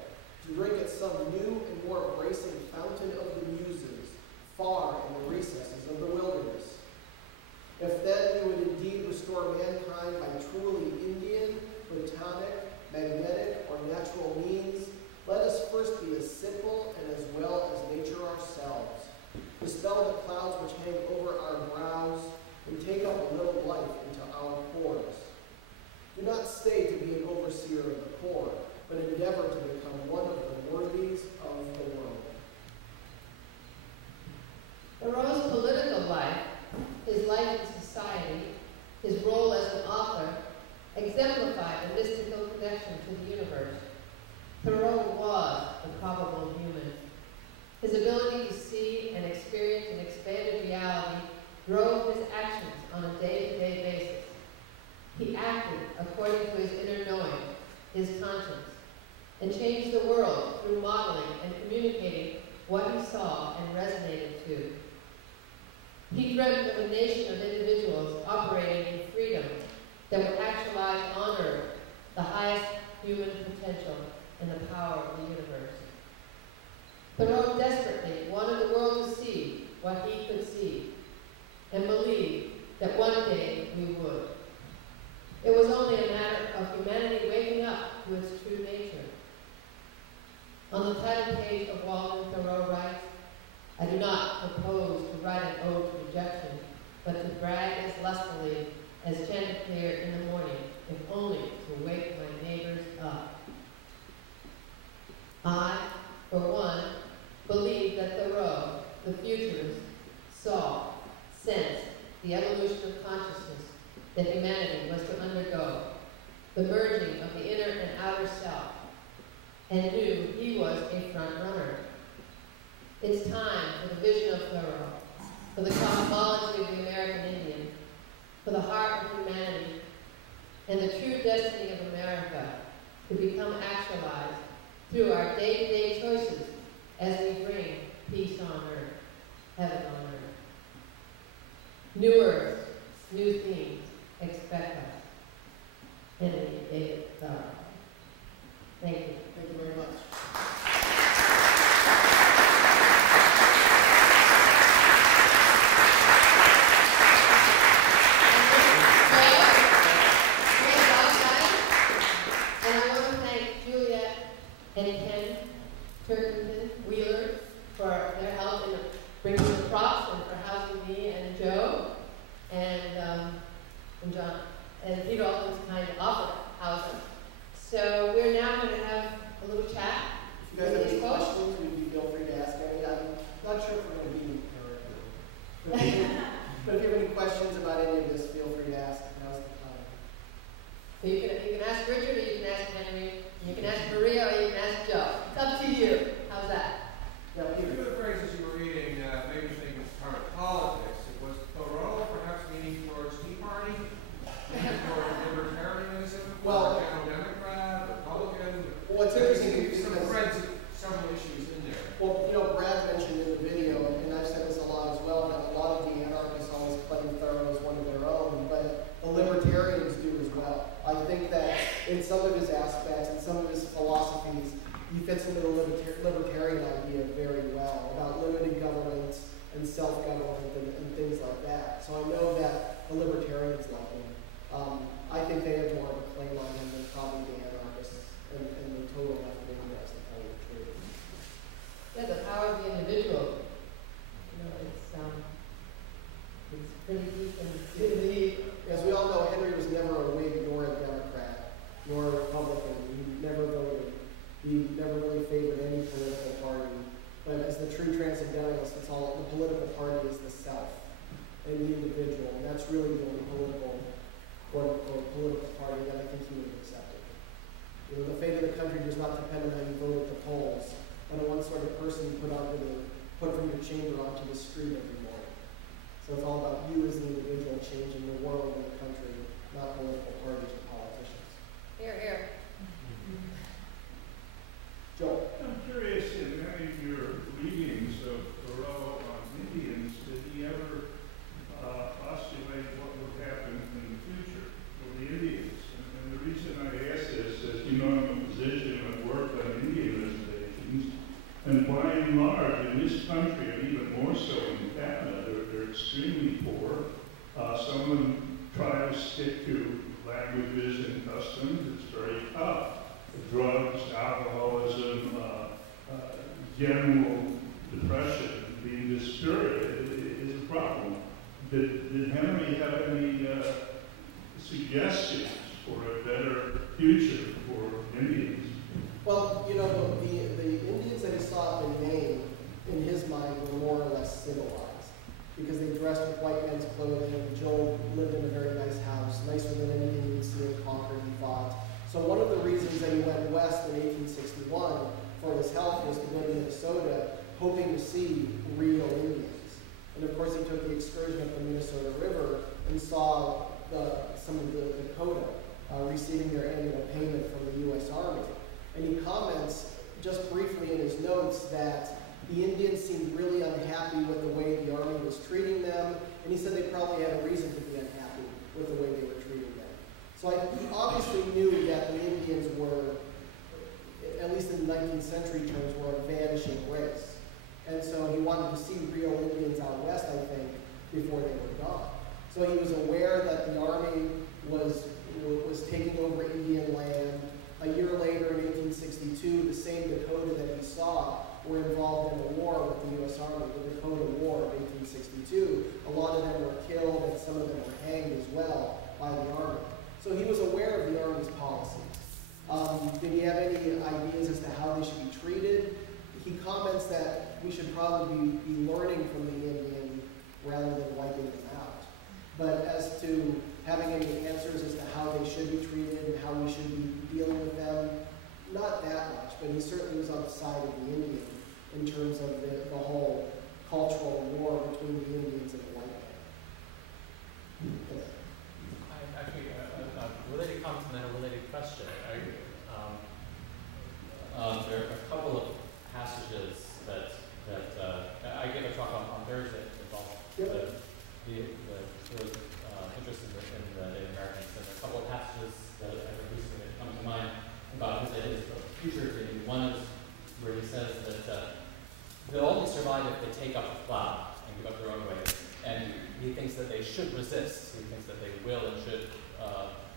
to drink at some new and more bracing fountain of the muses, far in the recesses of the wilderness. If then we would indeed restore mankind by truly Indian, Platonic, magnetic, or natural means, let us first be as simple and as well as nature ourselves, dispel the clouds which hang over our brows, and take up a little life into our pores. Do not stay to be an overseer of the poor, but endeavor to become one of the worthies of the world. Thoreau's political life, his life in society, his role as an author, exemplify the mystical connection to the universe. Thoreau was the probable human. His ability to see and experience an expanded reality drove his actions on a day-to-day basis. He acted according to his inner knowing, his conscience, and changed the world through modeling and communicating what he saw and resonated to. He dreamt of a nation of individuals operating in freedom that would actualize on earth the highest human potential and the power of the universe. Thoreau desperately wanted the world to see what he could see and believed that one day we would. It was only a matter of humanity waking up to its true nature. On the title page of Walt, Thoreau writes, "I do not propose to write an ode to rejection, but to brag as lustily as chanticleer in the morning, if only to wake my neighbors up." I, for one, believe that Thoreau, the futurist, saw, sensed the evolution of consciousness that humanity was to undergo, the merging of the inner and outer self, and knew he was a front runner. It's time for the vision of Thoreau, for the cosmology of the American Indian, for the heart of humanity, and the true destiny of America to become actualized through our day-to-day choices as we bring peace on earth, heaven on earth. New earth, new themes, expect us. Henry David Thoreau. Thank you. Thank you very much. And I want to thank Juliet and Ken Turkington Wheeler for their help in bringing the props and for housing me and Joe and John and Peter Alton's kind of offer housing. So we're now going to have a little chat. If you guys have any questions, you feel free to ask any. I'm not sure if we're going to be but if you have any questions about any of this, feel free to ask. Now's the time. So you can ask Richard, or you can ask Henry, you can ask Maria, or you can ask Joe. It's up to you. How's that? Yeah, Do the phrases you were reading. think that in some of his aspects and some of his philosophies, he fits into the libertarian idea very well about limited government and self-government and things like that. So I know that the libertarians like him. I think they have more of a claim on him than probably the anarchists and the total left-wing as to tell you the truth. Yeah, the power of the individual. It's pretty deep and as we all know, Henry was never a Whig nor a Democrat nor a Republican. He never voted. He never really favored any political party. But as the true transcendentalist, it's all the political party is the self and the individual, and that's really the only political, quote-unquote, political party that I think he would have accepted. The fate of the country does not depend on how you vote at the polls, but on what sort of person you put from your chamber onto the street every morning. So it's all about you as the individual changing the world and the country, not political parties or politicians. Here, here. Joel. I'm curious, in many of your readings of Thoreau on Indians, did he ever postulate what would happen in the future for the Indians? And the reason I ask this is, you know, I'm in a position of work on Indian reservations, and by and large, in this country, and even more so in Canada, they're extremely poor. Some of them try to stick to languages and customs. It's very tough. Drugs, alcoholism, general depression, being dispirited is a problem. Did Henry have any suggestions for a better future for Indians? Well, you know, the Indians that he saw up in Maine, in his mind, were more or less civilized because they dressed with white men's clothing. Joe lived in a very nice house, nicer than anything you would see in Concord, he thought. So one of the reasons that he went west in 1861 for his health was to go to Minnesota, hoping to see real Indians. And of course, he took the excursion up the Minnesota River and saw some of the Dakota receiving their annual payment from the U.S. Army. And he comments just briefly in his notes that the Indians seemed really unhappy with the way the Army was treating them, and he said they probably had a reason to be unhappy with the way they were treating them. So he obviously knew that the Indians were, at least in the 19th century terms, were a vanishing race. And so he wanted to see real Indians out west, I think, before they were gone. So he was aware that the Army was taking over Indian land. A year later, in 1862, the same Dakota that he saw were involved in a war with the U.S. Army, the Dakota War of 1862. A lot of them were killed, and some of them were hanged as well by the Army. So he was aware of the Army's policies. Did he have any ideas as to how they should be treated? He comments that we should probably be learning from the Indian rather than wiping them out. But as to having any answers as to how they should be treated and how we should be dealing with them, not that much, but he certainly was on the side of the Indian in terms of the whole cultural war between the Indians and the white man. Yes. Actually, a related comment and then a related question. There are a couple of passages that I gave a talk on Thursday about the interest in the Native Americans, and a couple of passages that have recently come to mind about his ideas of future. One is where he says that they'll only survive if they take up the plow and give up their own ways, and he thinks that they should resist. He thinks that they will and should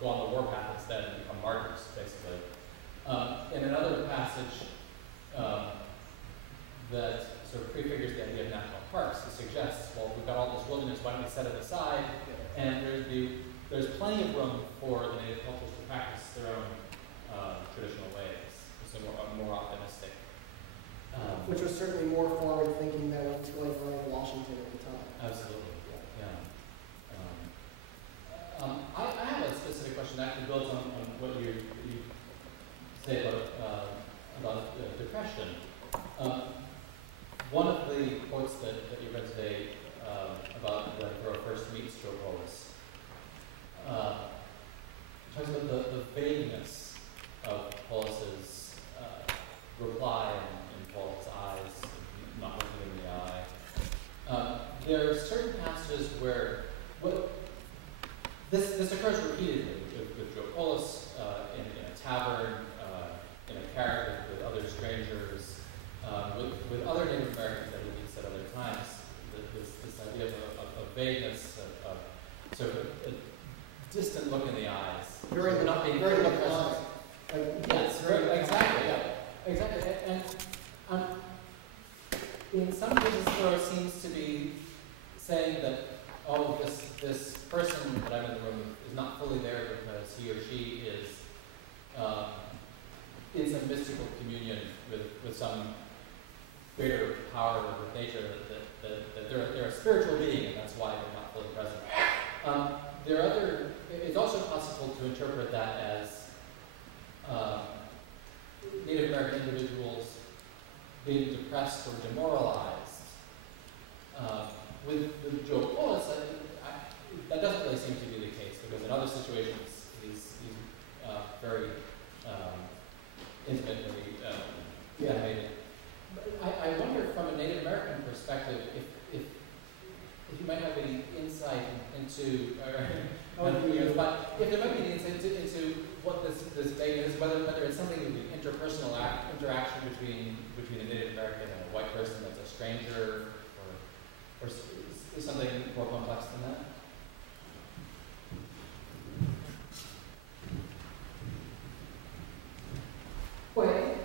go on the warpath instead and become martyrs, basically. In another passage that sort of prefigures the idea of national parks, it suggests, well, we've got all this wilderness, why don't we set it aside? And there's plenty of room for the native cultures to practice their own traditional ways. So more optimistic. Which was certainly more forward-thinking than what was going on in Washington at the time. Absolutely, yeah. I have a specific question that actually builds on what you say about depression. One of the quotes that you read today about when Thoreau first meets Joe Polis talks about the vagueness of Polis's reply in Walt's eyes, not looking in the eye. There are certain passages where this occurs repeatedly with Joe Polis. They're not being very present. laconic. Yes, exactly, yeah. Exactly. And in some cases, Thoreau seems to be saying that, oh, this person that I'm in the room with is not fully there because he or she is in some mystical communion with some greater power with nature, that they're a spiritual being, and that's why they're not fully present. It's also possible to interpret that as Native American individuals being depressed or demoralized. With Joe Polis, that doesn't really seem to be the case, because in other situations he's very intimately animated. But I wonder, from a Native American perspective, if you might have any insight into, but if there might be any insight into what this debate is, whether it's something of the interpersonal interaction between a Native American and a white person that's a stranger, or is something more complex than that? Pues,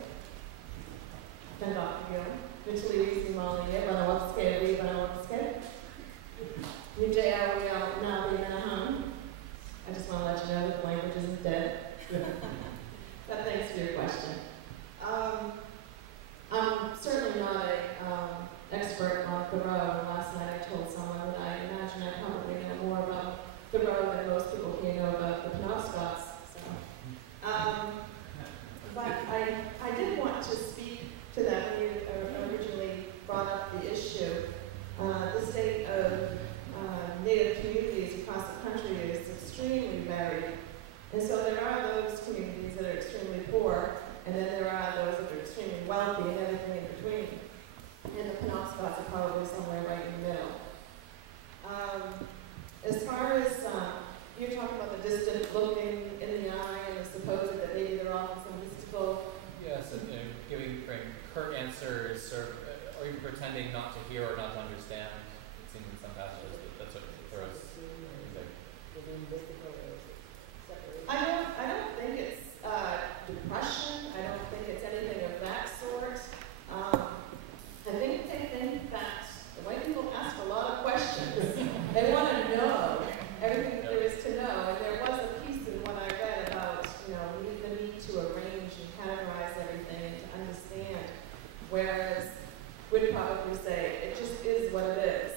Penobscot, Vitali, Somalia, Banawapske, Banawapske. Nijaya, Nabi, Naham. I just want to let you know that the language isn't dead. But thanks for your question. I'm certainly not an expert on Thoreau. Last night I told someone that I imagine I probably know more about Thoreau than most people here know about the Penobscots. So, but I did want to speak to that when you originally brought up the issue. The state of Native communities across the country is extremely varied. And so there are those communities that are extremely poor, and then there are those that are extremely wealthy and everything in between. And the Penobscots are probably somewhere right in the middle. As far as you're talking about the distant looking in the eye and supposing that maybe they're often some mystical. Yes, and giving curt answers, or even pretending not to hear or not to understand. It seems in some passages that that's what Thoreau's like. I don't think it's depression. I don't think it's anything of that sort. I think they think that the white people ask a lot of questions. They want to know everything that there is to know. And there was a piece in what I read about, the need to arrange and categorize everything and to understand. Whereas we'd probably say, it just is what it is.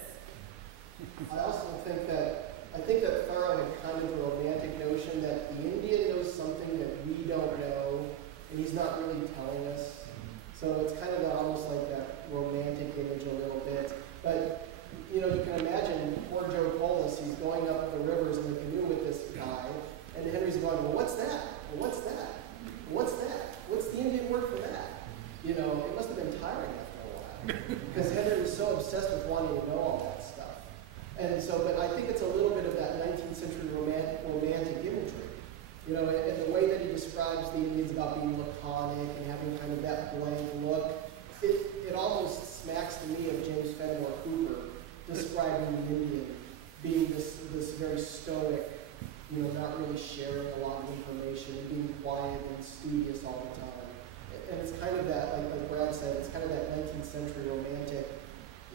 I also think that Thoreau had kind of a romantic notion that the Indian knows something that we don't know, and he's not really telling us. So it's kind of almost like that romantic image a little bit. But, you can imagine poor Joe Polis, he's going up the rivers in the canoe with this guy, and Henry's going, well, what's that? Well, what's that? Well, what's that? What's the Indian word for that? It must have been tiring after a while. Because Henry was so obsessed with wanting to know all that stuff. And so, but I think it's a little bit of that 19th century romantic imagery. And the way that he describes the Indians about being laconic and having kind of that blank look, it almost smacks to me of James Fenimore Cooper describing the Indian being this very stoic, not really sharing a lot of information and being quiet and studious all the time. And it's kind of that, like Brad said, it's kind of that 19th century romantic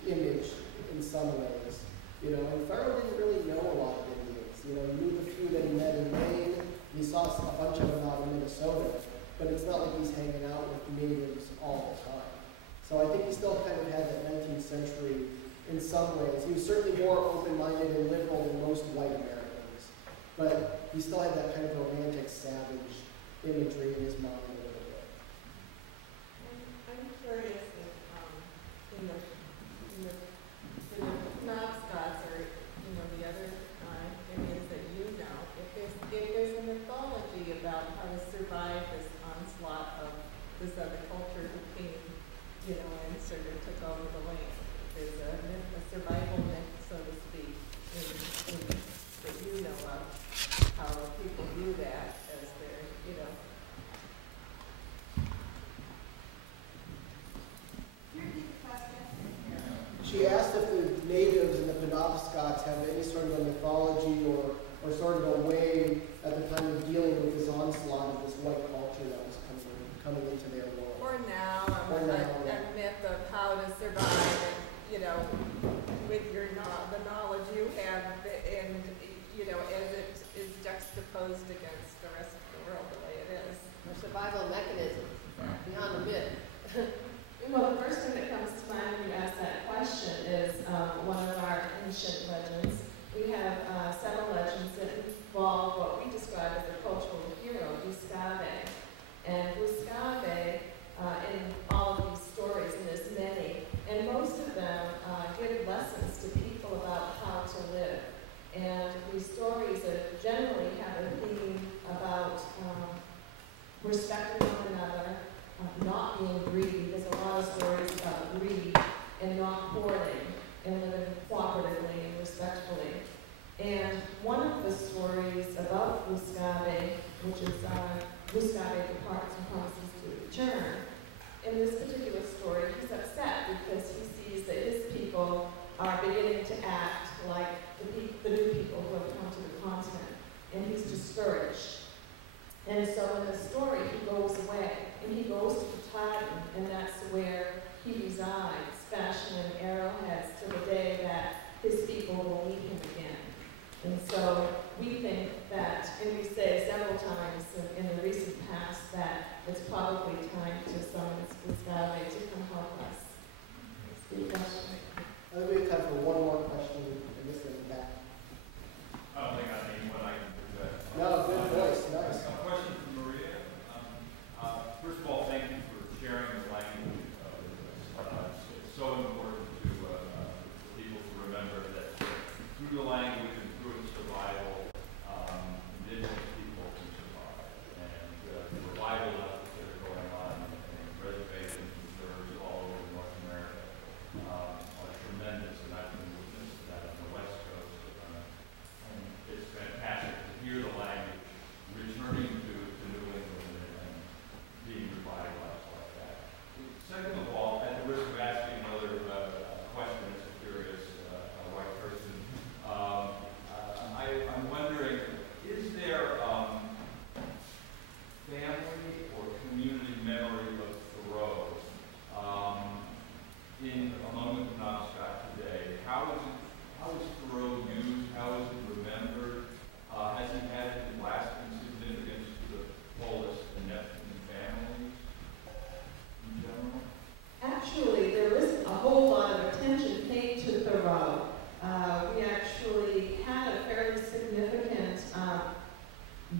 image in some ways. And Thoreau didn't really know a lot of Indians. He knew the few that he met in Maine. He saw a bunch of them out in Minnesota, but it's not like he's hanging out with natives all the time. So I think he still kind of had that 19th century in some ways. He was certainly more open-minded and liberal than most white Americans, but he still had that kind of romantic, savage imagery in his mind a little bit. I'm curious if in the Penobscots or the other Indians that if there's a mythology about how to survive this onslaught of this other culture who came, and sort of took over the land. There's a myth, a survival myth, so to speak, that you know of, how people do that as their, She asked if the natives and the Penobscots have any sort of a mythology or sort of a way at the time of dealing with used against the rest of the world the way it is. Or survival mechanism, beyond the myth. Well, the first thing that comes to mind when you ask that question is one of our ancient legends. We have several legends that involve what we describe as the cultural hero, Buscabe. And Buscabe, in all of these stories, and there's many, and most of them give lessons to people about how to live. And these stories generally have a theme about respecting one another, not being greedy. There's a lot of stories about greed and not hoarding and living cooperatively and respectfully. And one of the stories about Buscabe, which is Buscabe departs and promises to return. In this particular story, he's upset because he sees that his people are beginning to act like the new people who have come to the continent, and he's discouraged. And so in the story, he goes away, and he goes to Katahdin, and that's where he resides, fashioning arrowheads to the day that his people will meet him again. And so we think that, and we say several times in the recent past, that it's probably time to summon Buscabe to come help us. Good question. I think we have time for one more question, and this is back. I don't think I need what I can present. No, good voice, nice. A question for Maria. First of all, thank you for sharing the language of this. It's so important to for people to remember that through the language and through its survival, indigenous people can survive. And the revival efforts that are going on in reservations and reserves all over North America are tremendous, and I've been witness to that on the West Coast. And it's fantastic to hear the language returning to New England and being revitalized like that. Second of all, at the risk of asking another question as a curious white person, I'm wondering, is there family or community memory of Thoreau among the Penobscot today? How is Thoreau used? How is it remembered? Has he had lasting significance to the Polis and Neptune families in general? Actually, there isn't a whole lot of attention paid to Thoreau. We actually had a fairly significant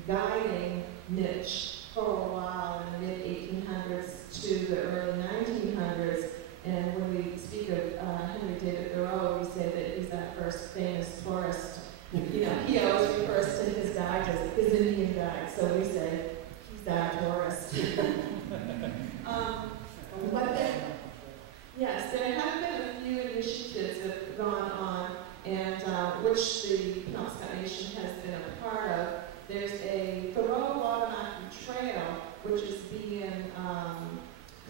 guiding niche for a while in the mid-1800s to the early 1900s. And when we speak of Henry David Thoreau, we say that he's that first famous tourist. You know, he always refers to his guide as his Indian guide, so we say he's that tourist. But then, yes, there have been a few initiatives that have gone on, and which the Penobscot Nation has been a part of. There's a Thoreau Wabanaki Trail, which is being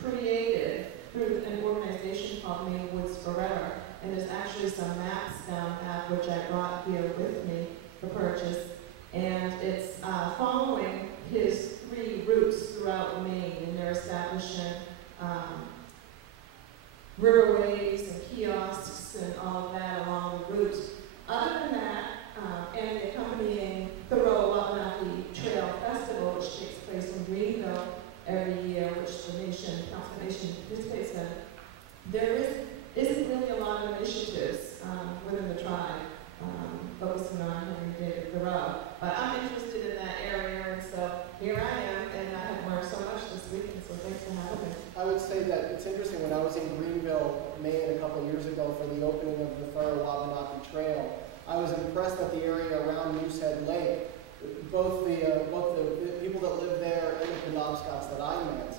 created through an organization called Maine Woods Forever, and there's actually some maps down that which I brought here with me for purchase, and it's following his 3 routes throughout Maine, and they're establishing riverways and kiosks and all of that along the route. Other than that, and the accompanying Thoreau Wabanaki Trail Festival, which takes place in Greenville every year, which the Penobscot Nation participates in, there isn't really a lot of initiatives within the tribe focusing on Henry David Thoreau. But I'm interested in that area, and so here I am, and I have learned so much this week, and so thanks for having me. I would say that it's interesting, when I was in Greenville, Maine, a couple of years ago for the opening of the Thoreau Wabanaki Trail, I was impressed that the area around Moosehead Lake, both the people that live there and the Penobscots that I met,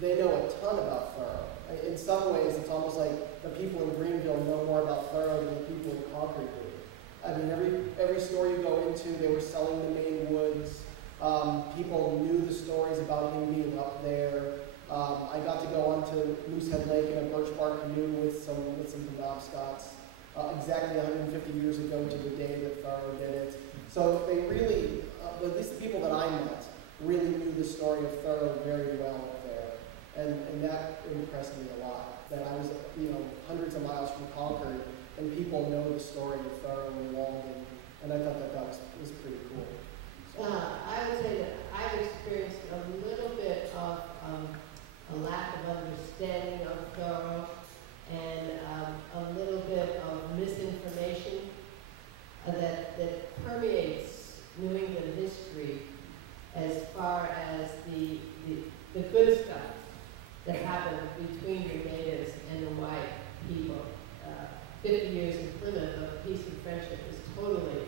they know a ton about Thoreau. In some ways, it's almost like the people in Greenville know more about Thoreau than the people in Concord do. I mean, every store you go into, they were selling the Maine woods. People knew the stories about him being up there. I got to go onto Moosehead Lake in a birch bark canoe with some Penobscots. Exactly 150 years ago to the day that Thoreau did it. So they really, at least the people that I met, really knew the story of Thoreau very well up there. And that impressed me a lot, that I was, hundreds of miles from Concord, and people know the story of Thoreau and Walt, and I thought that was pretty cool. So I would say that I've experienced a little bit of a lack of understanding of Thoreau and a little bit of misinformation that permeates New England history as far as the good stuff that happened between the natives and the white people. 50 years in Plymouth of peace and friendship is totally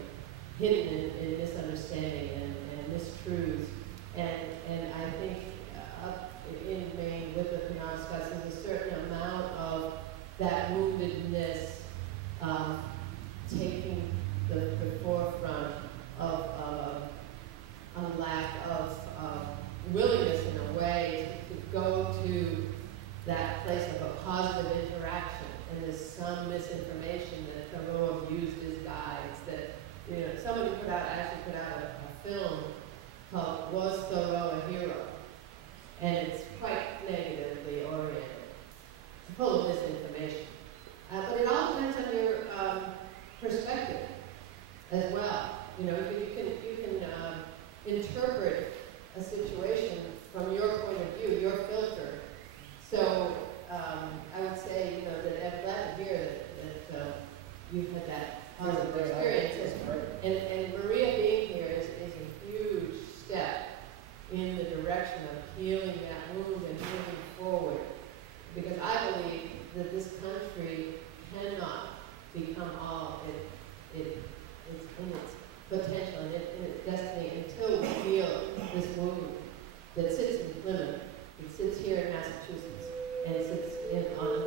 hidden in misunderstanding and mistruths. And I think up in Maine with the Penobscots, there's a certain amount of that woundedness taking the forefront of a lack of willingness in a way to go to that place of a positive interaction. And there's some misinformation that Thoreau used as guides that, you know, somebody actually put out a film called Was Thoreau a Hero? And it's quite negatively oriented. It's full of misinformation. But it all depends on your perspective as well. You know, you can interpret a situation from your point of view, your filter. So I would say, you know, that I'm glad to hear that you've had that positive experience. And Maria being here is a huge step in the direction of healing that wound and moving forward. Because I believe that this country cannot become all it's in its potential and in its destiny until we heal this wound that sits in Plymouth, it sits here in Massachusetts, and it sits on